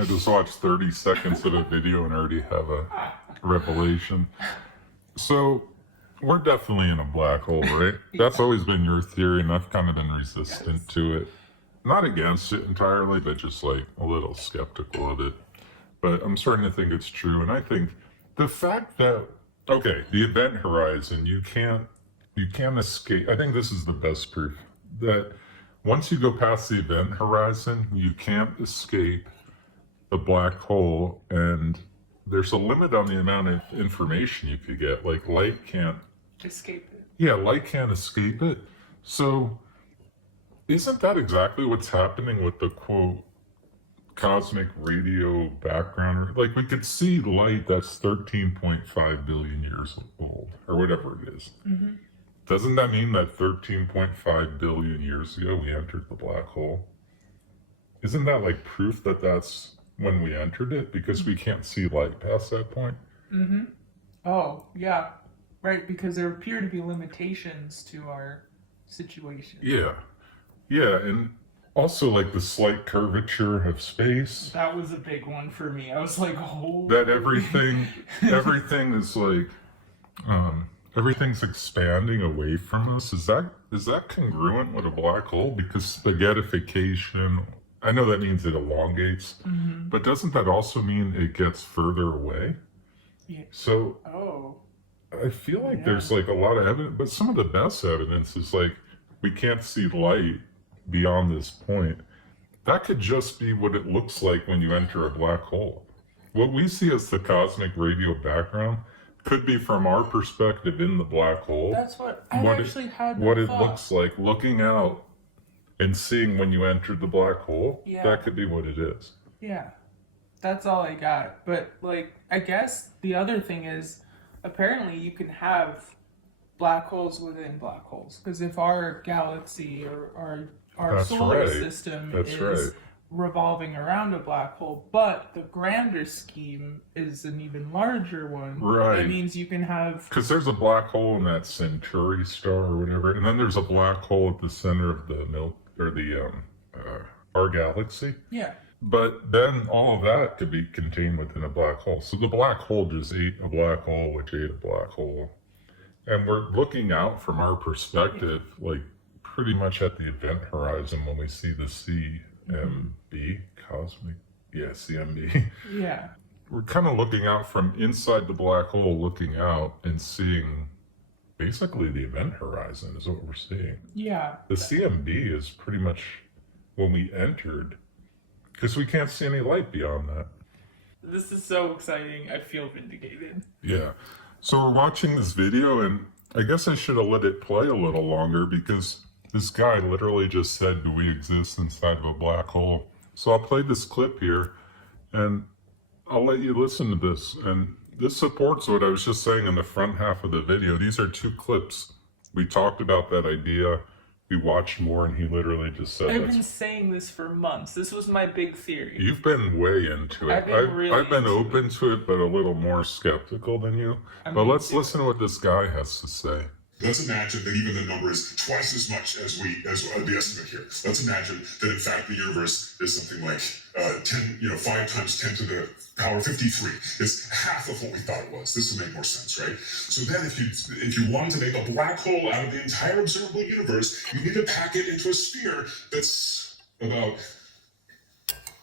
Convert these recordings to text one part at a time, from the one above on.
I just watched 30 seconds of a video and already have a revelation. So, we're definitely in a black hole, right? That's always been your theory, and I've kind of been resistant to it. Not against it entirely, but just like a little skeptical of it. But I'm starting to think it's true, and I think the fact that, okay, the event horizon, you can't escape. I think this is the best proof that once you go past the event horizon, you can't escape the black hole, and there's a limit on the amount of information you could get. Like light can't escape it. Yeah, light can't escape it. So isn't that exactly what's happening with the quote cosmic radio background? Like we could see light that's 13.5 billion years old or whatever it is. Mm-hmm. Doesn't that mean that 13.5 billion years ago we entered the black hole? Isn't that like proof that that's when we entered it? Because we can't see light past that point? Mm-hmm. Oh, yeah. Right, because there appear to be limitations to our situation. Yeah. Yeah, and also like the slight curvature of space. That was a big one for me. I was like, oh. That everything is like, everything's expanding away from us. Is that congruent with a black hole? Because spaghettification, I know that means it elongates, but doesn't that also mean it gets further away? Yeah. So, I feel like there's like a lot of evidence, but some of the best evidence is like, we can't see light beyond this point. That could just be what it looks like when you enter a black hole. What we see as the cosmic radio background could be from our perspective in the black hole. That's what I actually had. What it looks like looking out and seeing when you entered the black hole. Yeah. That could be what it is. Yeah. That's all I got. But like, I guess the other thing is, apparently you can have black holes within black holes. Because if our galaxy or our solar system is revolving around a black hole, but the grander scheme is an even larger one, right? It means you can have... Because there's a black hole in that Centauri star or whatever, and then there's a black hole at the center of the our galaxy. Yeah. But then all of that could be contained within a black hole. So the black hole just ate a black hole, which ate a black hole. And we're looking out from our perspective, like pretty much at the event horizon when we see the CMB, cosmic, CMB. Yeah. We're kind of looking out from inside the black hole, looking out and seeing basically the event horizon is what we're seeing. Yeah. The CMB is pretty much when we entered, because we can't see any light beyond that. This is so exciting. I feel vindicated. Yeah. So we're watching this video, and I guess I should have let it play a little longer because this guy literally just said, do we exist inside of a black hole? So I'll play this clip here, and I'll let you listen to this. And this supports what I was just saying in the front half of the video. These are two clips. We talked about that idea. We watched more, and he literally just said, I've been saying this for months. This was my big theory. You've been way into it. I've been open to it, but a little more skeptical than you. But let's listen to what this guy has to say. Let's imagine that even the number is twice as much as the estimate here. Let's imagine that in fact the universe is something like 5 times 10 to the power 53. It's half of what we thought it was. This will make more sense, right? So then if you wanted to make a black hole out of the entire observable universe, you need to pack it into a sphere that's about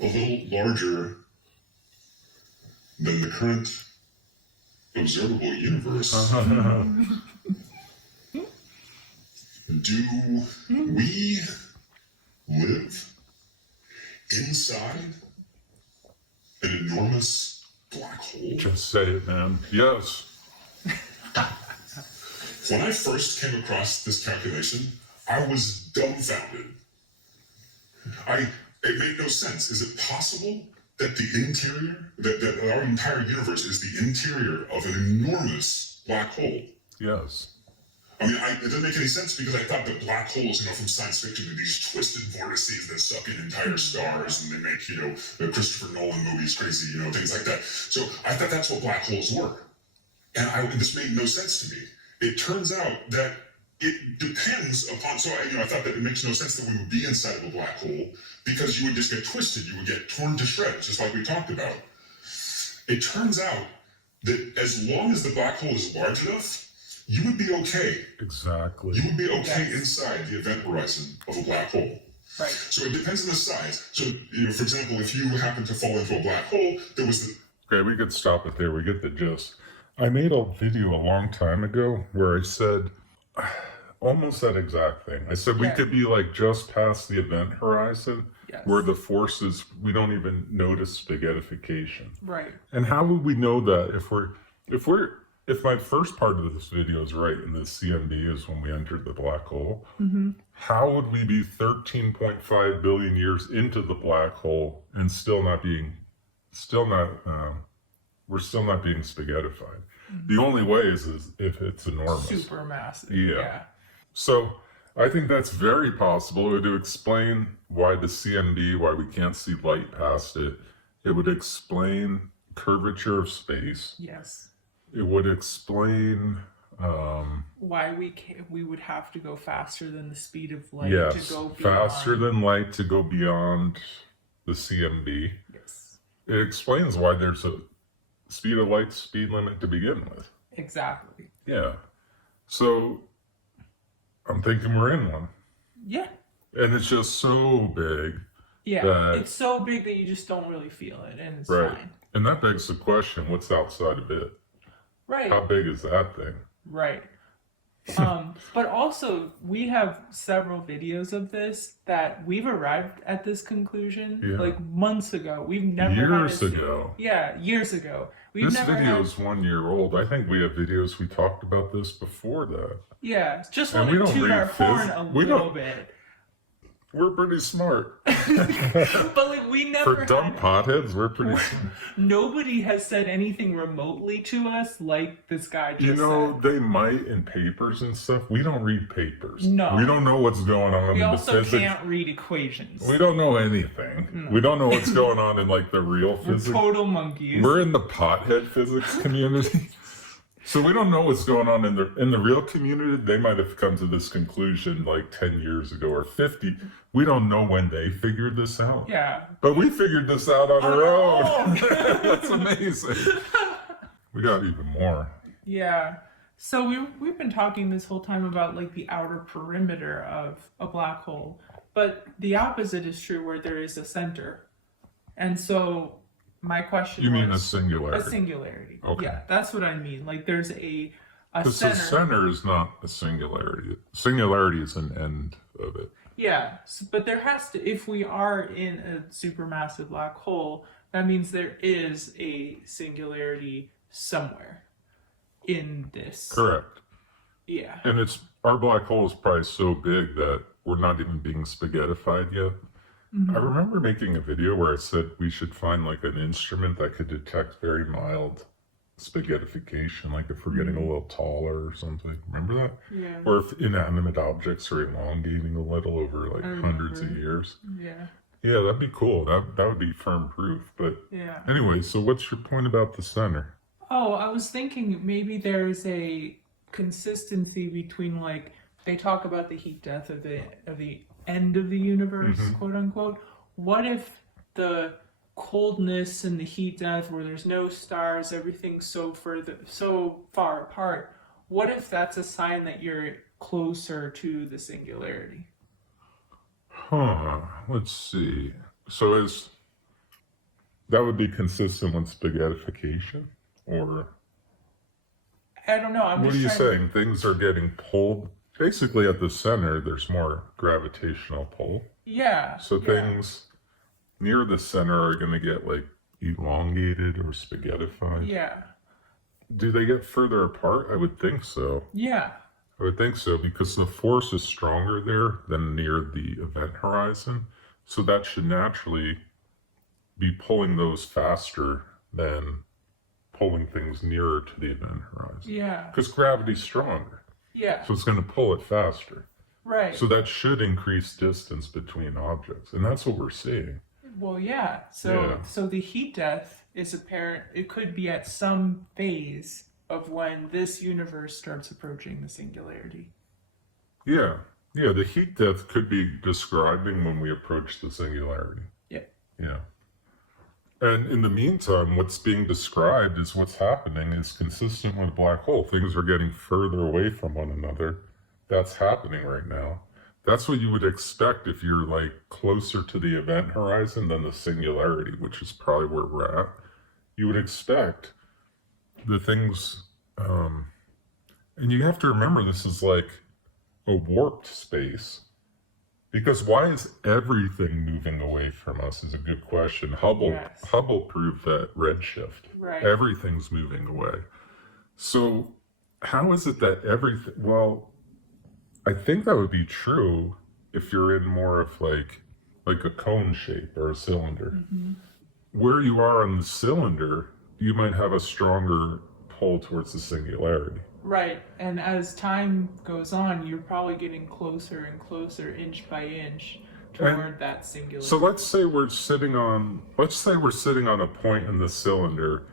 a little larger than the current observable universe. Do we live inside an enormous black hole? Just say it, man. Yes. When I first came across this calculation, I was dumbfounded. It made no sense. Is it possible that that our entire universe is the interior of an enormous black hole? Yes. I mean, it doesn't make any sense because I thought that black holes, from science fiction, are these twisted vortices that suck in entire stars and they make, the Christopher Nolan movies crazy, things like that. So I thought that's what black holes were. And this made no sense to me. It turns out that it depends upon. So I thought that it makes no sense that we would be inside of a black hole because you would just get twisted, you would get torn to shreds, just like we talked about. It turns out that as long as the black hole is large enough, you would be okay. Exactly. You would be okay inside the event horizon of a black hole. Right. So it depends on the size. So, for example, if you happen to fall into a black hole, there was the... Okay, we could stop it there. We get the gist. I made a video a long time ago where I said almost that exact thing. I said we could be like just past the event horizon where the forces, we don't even notice spaghettification. Right. And how would we know that if my first part of this video is right and the CMB is when we entered the black hole, how would we be 13.5 billion years into the black hole and we're still not being spaghettified? The only way is if it's enormous. Supermassive. Yeah. So I think that's very possible. It would explain why the CMB, why we can't see light past it. It would explain curvature of space. Yes. It would explain why we would have to go faster than the speed of light yes, to go beyond. faster than light to go beyond the CMB. Yes. It explains why there's a speed of light speed limit to begin with. Exactly. Yeah. So I'm thinking we're in one. Yeah. And it's just so big. Yeah. It's so big that you just don't really feel it, and it's fine. And that begs the question, what's outside of it? Right. How big is that thing? Right. But also, we have several videos of this that we've arrived at this conclusion like months ago. We've never years ago. Yeah, years ago. This video is 1 year old. I think we have videos we talked about this before that. Yeah, just want to toot our horn a little bit. We're pretty smart. But like we never For dumb potheads, we're pretty smart. Nobody has said anything remotely to us like this guy just said. They might in papers and stuff. We don't read papers. No. We don't know what's going on in the also physics. can't read equations. We don't know anything. No. We don't know what's going on in like the real physics. We're total monkeys. We're in the pothead physics community. So we don't know what's going on in the real community. They might have come to this conclusion like 10 years ago or 50. We don't know when they figured this out. Yeah. But we figured this out on our own. That's amazing. We got even more. Yeah. So we've been talking this whole time about like the outer perimeter of a black hole, but the opposite is true where there is a center. And so my question You mean a singularity? A singularity. Okay. Yeah, that's what I mean. Like there's a Because center. the center is not a singularity. Singularity is an end of it. Yeah, but there has to, if we are in a supermassive black hole, that means there is a singularity somewhere in this. Correct. Yeah. And our black hole is probably so big that we're not even being spaghettified yet. I remember making a video where I said we should find like an instrument that could detect very mild spaghettification, like if we're getting a little taller or something. Remember that? Yeah. Or if inanimate objects are elongating a little over like hundreds of years. Yeah. Yeah, that'd be cool. That would be firm proof. But Yeah. anyway, so what's your point about the center? Oh, I was thinking maybe there's a consistency between like they talk about the heat death of the end of the universe, quote unquote. What if the coldness and the heat death where there's no stars, everything's so far apart? What if that's a sign that you're closer to the singularity? Let's see. So that would be consistent with spaghettification? Or I don't know. what are you saying? Things are getting pulled. Basically, at the center, there's more gravitational pull. Yeah. So things near the center are going to get like elongated or spaghettified. Yeah. Do they get further apart? I would think so. Yeah. I would think so because the force is stronger there than near the event horizon. So that should naturally be pulling those faster than pulling things nearer to the event horizon. Yeah. Because gravity's stronger. Yeah. So it's going to pull it faster. Right. So that should increase distance between objects. And that's what we're seeing. Well, yeah. So the heat death is apparent. It could be at some phase of when this universe starts approaching the singularity. Yeah. Yeah, the heat death could be describing when we approach the singularity. Yeah. Yeah. And in the meantime, what's being described is what's happening is consistent with a black hole. Things are getting further away from one another. That's happening right now. That's what you would expect if you're like closer to the event horizon than the singularity, which is probably where we're at. You would expect the things, and you have to remember this is like a warped space. Because why is everything moving away from us is a good question. Yes. Hubble proved that redshift. Right. Everything's moving away. So how is it that everything, well, I think that would be true if you're in more of like a cone shape or a cylinder. Mm-hmm. Where you are on the cylinder, you might have a stronger pull towards the singularity. Right, and as time goes on, you're probably getting closer and closer, inch by inch, toward that singularity. So let's say we're sitting on a point in the cylinder,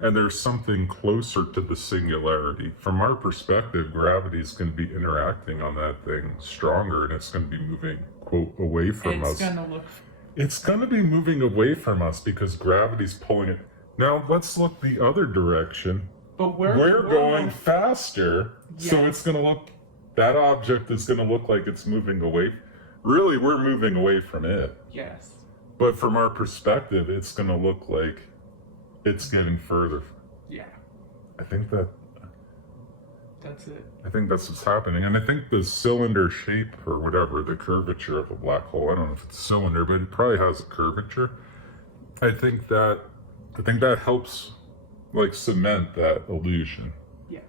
and there's something closer to the singularity. From our perspective, gravity is going to be interacting on that thing stronger, and it's going to be moving, quote, away from us. It's going to be moving away from us because gravity's pulling it. Now let's look the other direction. But we're going faster, Yes. so it's going to look, that object is going to look like it's moving away. Really, we're moving away from it. Yes. But from our perspective, it's going to look like it's getting further. Yeah. I think that's it. I think that's what's happening. And I think the cylinder shape or whatever, the curvature of a black hole, I don't know if it's a cylinder, but it probably has a curvature. I think that helps like cement that illusion. Yes.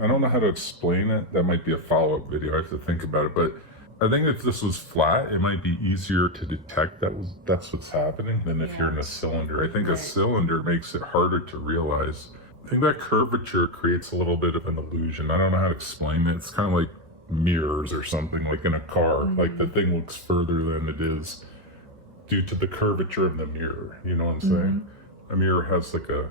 I don't know how to explain it. That might be a follow-up video. I have to think about it. But I think if this was flat, it might be easier to detect that's what's happening than if you're in a cylinder. I think a cylinder makes it harder to realize. I think that curvature creates a little bit of an illusion. I don't know how to explain it. It's kind of like mirrors or something, like in a car. Mm-hmm. Like the thing looks further than it is due to the curvature of the mirror. You know what I'm saying? Mm-hmm. A mirror has like a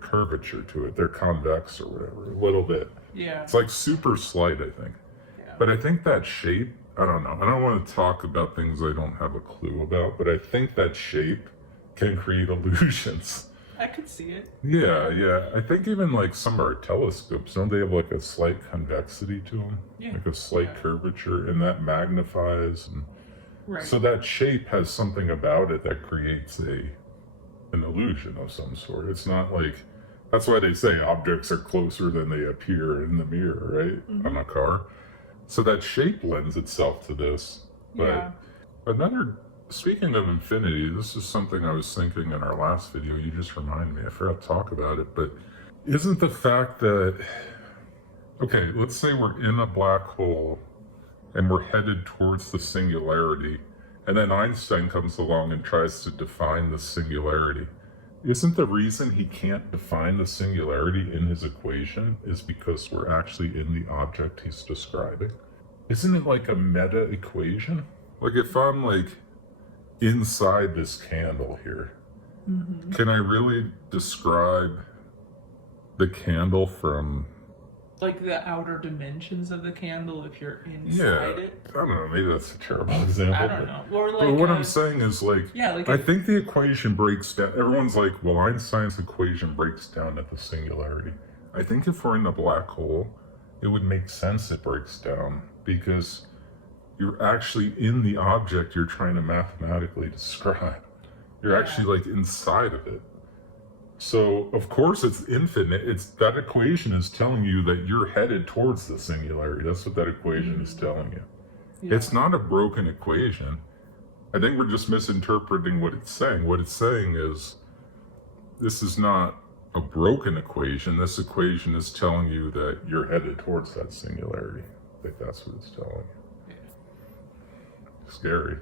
curvature to it. They're convex or whatever, a little bit. Yeah. It's like super slight, I think. Yeah. But I think that shape, I don't know. I don't want to talk about things I don't have a clue about, but I think that shape can create illusions. I could see it. Yeah. I think even like some of our telescopes, don't they have like a slight convexity to them? Yeah. Like a slight curvature, and that magnifies. And Right. so that shape has something about it that creates an illusion of some sort. It's not like, that's why they say objects are closer than they appear in the mirror, right? Mm-hmm. On a car. So that shape lends itself to this. But speaking of infinity, this is something I was thinking in our last video. You just reminded me. I forgot to talk about it. But isn't the fact that, okay, let's say we're in a black hole and we're headed towards the singularity, and then Einstein comes along and tries to define the singularity. Isn't the reason he can't define the singularity in his equation is because we're actually in the object he's describing? Isn't it like a meta equation? Like if I'm like inside this candle here, Mm-hmm. can I really describe the candle from... Like the outer dimensions of the candle if you're inside it? I don't know, maybe that's a terrible example. I don't know. Or like But what I'm saying is like I think the equation breaks down. Everyone's like, well, Einstein's equation breaks down at the singularity. I think if we're in a black hole, it would make sense it breaks down because you're actually in the object you're trying to mathematically describe. You're actually like inside of it. So of course it's infinite. That equation is telling you that you're headed towards the singularity. That's what that equation is telling you. Yeah. It's not a broken equation. I think we're just misinterpreting what it's saying. What it's saying is, this is not a broken equation. This equation is telling you that you're headed towards that singularity. I think that's what it's telling you. Yeah. Scary.